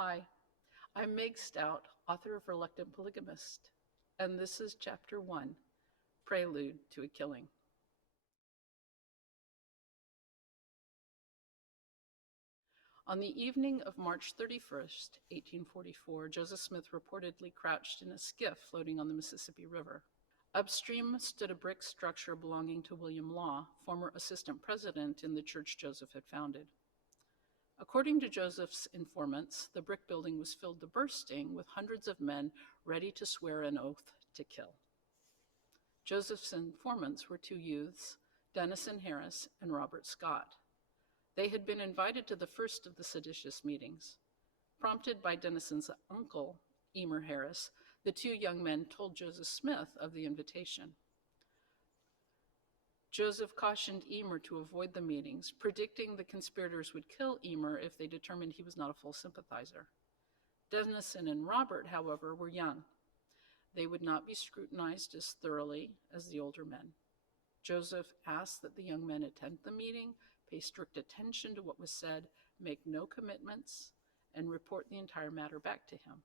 Hi, I'm Meg Stout, author of Reluctant Polygamist, and this is Chapter 1, Prelude to a Killing. On the evening of March 31st, 1844, Joseph Smith reportedly crouched in a skiff floating on the Mississippi River. Upstream stood a brick structure belonging to William Law, former assistant president in the church Joseph had founded. According to Joseph's informants, the brick building was filled to bursting with hundreds of men ready to swear an oath to kill. Joseph's informants were two youths, Denison Harris and Robert Scott. They had been invited to the first of the seditious meetings. Prompted by Denison's uncle, Emer Harris, the two young men told Joseph Smith of the invitation. Joseph cautioned Emer to avoid the meetings, predicting the conspirators would kill Emer if they determined he was not a full sympathizer. Denison and Robert, however, were young. They would not be scrutinized as thoroughly as the older men. Joseph asked that the young men attend the meeting, pay strict attention to what was said, make no commitments, and report the entire matter back to him.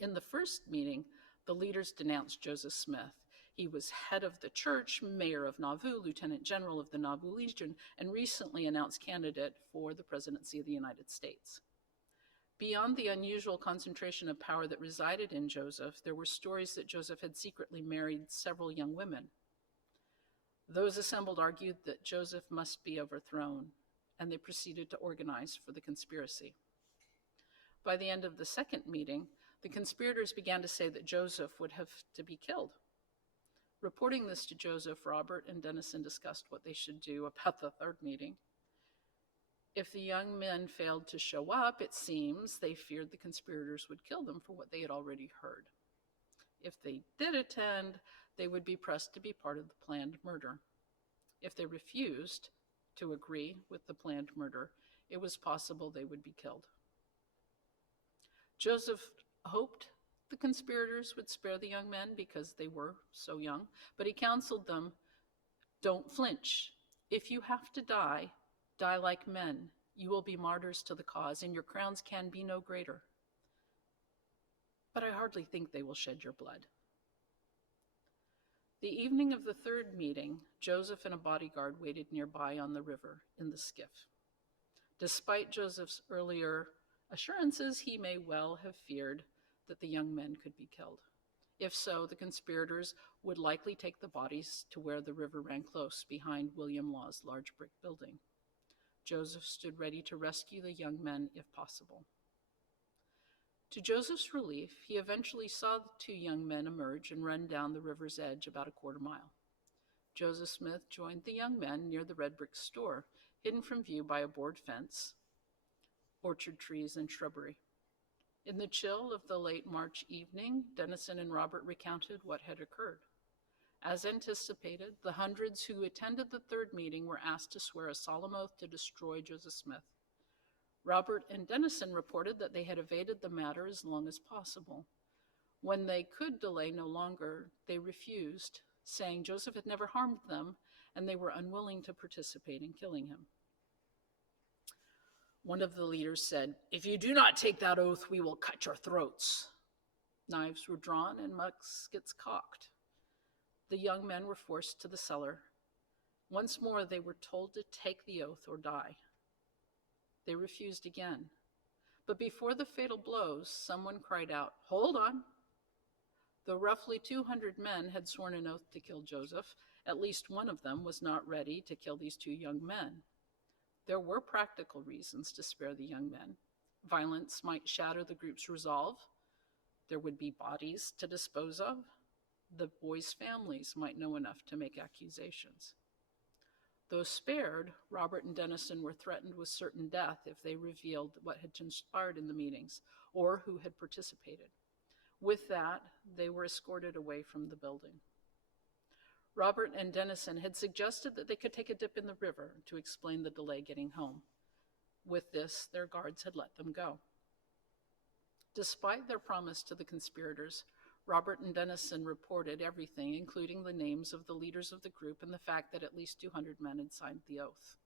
In the first meeting, the leaders denounced Joseph Smith. He was head of the church, mayor of Nauvoo, lieutenant general of the Nauvoo Legion, and recently announced candidate for the presidency of the United States. Beyond the unusual concentration of power that resided in Joseph, there were stories that Joseph had secretly married several young women. Those assembled argued that Joseph must be overthrown, and they proceeded to organize for the conspiracy. By the end of the second meeting, the conspirators began to say that Joseph would have to be killed. Reporting this to Joseph, Robert and Denison discussed what they should do about the third meeting. If the young men failed to show up, it seems they feared the conspirators would kill them for what they had already heard. If they did attend, they would be pressed to be part of the planned murder. If they refused to agree with the planned murder, it was possible they would be killed. Joseph hoped the conspirators would spare the young men because they were so young, but he counseled them, "Don't flinch. If you have to die, die like men. You will be martyrs to the cause, and your crowns can be no greater. But I hardly think they will shed your blood." The evening of the third meeting, Joseph and a bodyguard waited nearby on the river in the skiff. Despite Joseph's earlier assurances, he may well have feared that the young men could be killed. If so, the conspirators would likely take the bodies to where the river ran close, behind William Law's large brick building. Joseph stood ready to rescue the young men if possible. To Joseph's relief, he eventually saw the two young men emerge and run down the river's edge about a quarter mile. Joseph Smith joined the young men near the red brick store, hidden from view by a board fence, orchard trees, and shrubbery. In the chill of the late March evening, Denison and Robert recounted what had occurred. As anticipated, the hundreds who attended the third meeting were asked to swear a solemn oath to destroy Joseph Smith. Robert and Denison reported that they had evaded the matter as long as possible. When they could delay no longer, they refused, saying Joseph had never harmed them and they were unwilling to participate in killing him. One of the leaders said, "If you do not take that oath, we will cut your throats." Knives were drawn and muskets cocked. The young men were forced to the cellar. Once more, they were told to take the oath or die. They refused again. But before the fatal blows, someone cried out, "Hold on." Though roughly 200 men had sworn an oath to kill Joseph, at least one of them was not ready to kill these two young men. There were practical reasons to spare the young men. Violence might shatter the group's resolve. There would be bodies to dispose of. The boys' families might know enough to make accusations. Though spared, Robert and Denison were threatened with certain death if they revealed what had transpired in the meetings or who had participated. With that, they were escorted away from the building. Robert and Denison had suggested that they could take a dip in the river to explain the delay getting home. With this, their guards had let them go. Despite their promise to the conspirators, Robert and Denison reported everything, including the names of the leaders of the group and the fact that at least 200 men had signed the oath.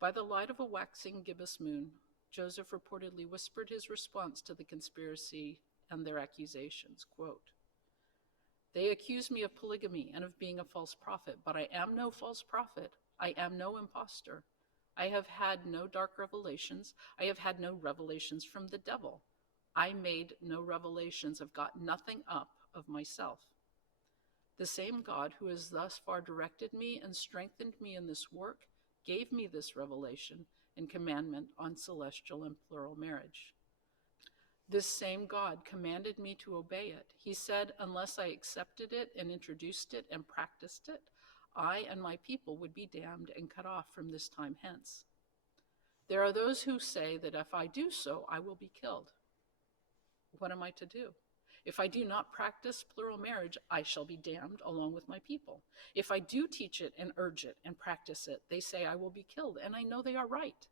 By the light of a waxing gibbous moon, Joseph reportedly whispered his response to the conspiracy and their accusations, quote, "They accuse me of polygamy and of being a false prophet, but I am no false prophet. I am no impostor. I have had no dark revelations. I have had no revelations from the devil. I made no revelations. I've got nothing up of myself. The same God who has thus far directed me and strengthened me in this work gave me this revelation and commandment on celestial and plural marriage. This same God commanded me to obey it. He said, unless I accepted it and introduced it and practiced it, I and my people would be damned and cut off from this time hence. There are those who say that if I do so, I will be killed. What am I to do? If I do not practice plural marriage, I shall be damned along with my people. If I do teach it and urge it and practice it, they say I will be killed, and I know they are right.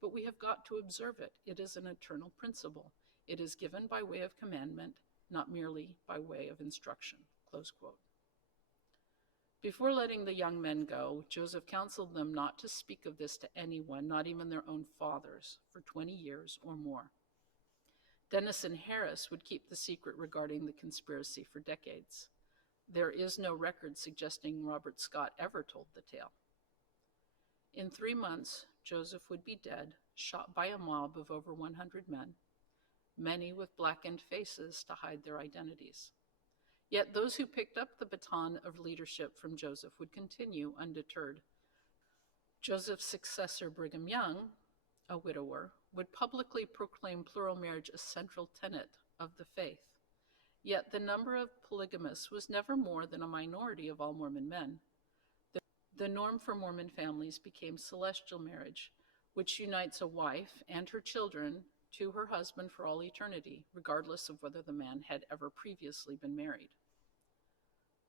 But we have got to observe it. It is an eternal principle. It is given by way of commandment, not merely by way of instruction." Close quote. Before letting the young men go, Joseph counseled them not to speak of this to anyone, not even their own fathers, for 20 years or more. Denison Harris would keep the secret regarding the conspiracy for decades. There is no record suggesting Robert Scott ever told the tale. In 3 months, Joseph would be dead, shot by a mob of over 100 men, many with blackened faces to hide their identities. Yet those who picked up the baton of leadership from Joseph would continue undeterred. Joseph's successor, Brigham Young, a widower, would publicly proclaim plural marriage a central tenet of the faith. Yet the number of polygamists was never more than a minority of all Mormon men. The norm for Mormon families became celestial marriage, which unites a wife and her children to her husband for all eternity, regardless of whether the man had ever previously been married.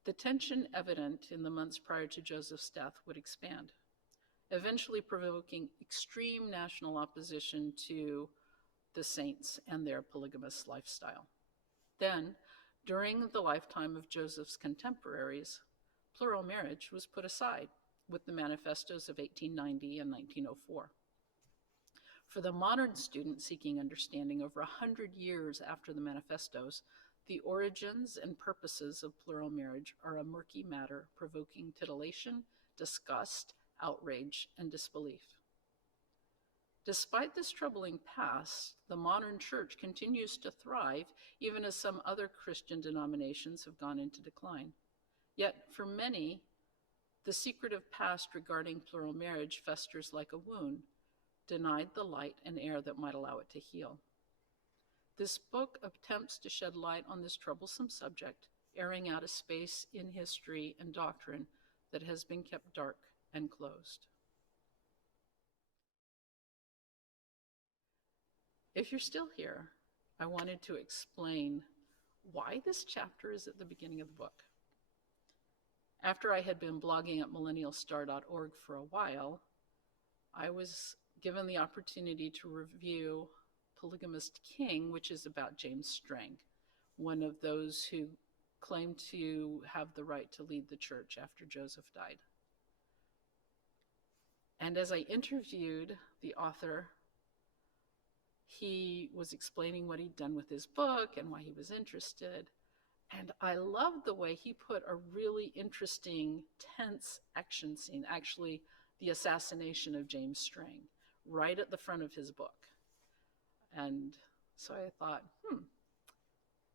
The tension evident in the months prior to Joseph's death would expand, eventually provoking extreme national opposition to the saints and their polygamous lifestyle. Then, during the lifetime of Joseph's contemporaries, plural marriage was put aside with the manifestos of 1890 and 1904. For the modern student seeking understanding over 100 years after the manifestos, the origins and purposes of plural marriage are a murky matter provoking titillation, disgust, outrage, and disbelief. Despite this troubling past, the modern church continues to thrive, even as some other Christian denominations have gone into decline. Yet, for many, the secretive past regarding plural marriage festers like a wound, denied the light and air that might allow it to heal. This book attempts to shed light on this troublesome subject, airing out a space in history and doctrine that has been kept dark and closed. If you're still here, I wanted to explain why this chapter is at the beginning of the book. After I had been blogging at millennialstar.org for a while, I was given the opportunity to review Polygamist King, which is about James Strang, one of those who claimed to have the right to lead the church after Joseph died. And as I interviewed the author, he was explaining what he'd done with his book and why he was interested. And I loved the way he put a really interesting, tense action scene, actually the assassination of James Strang, right at the front of his book. And so I thought,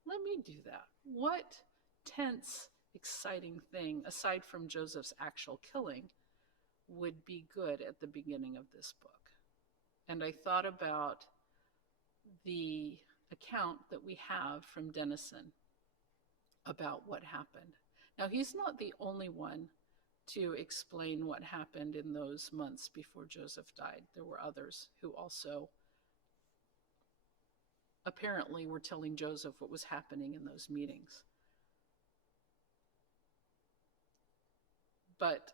let me do that. What tense, exciting thing, aside from Joseph's actual killing, would be good at the beginning of this book? And I thought about the account that we have from Denison about what happened. Now, he's not the only one to explain what happened in those months before Joseph died. There were others who also apparently were telling Joseph what was happening in those meetings. But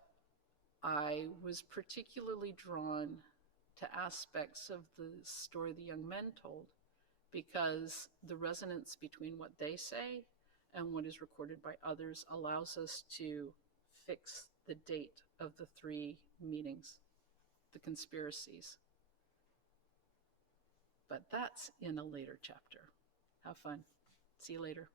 I was particularly drawn to aspects of the story the young men told, because the resonance between what they say and what is recorded by others allows us to fix the date of the 3 meetings, the conspiracies. but that's in a later chapter. Have fun. See you later.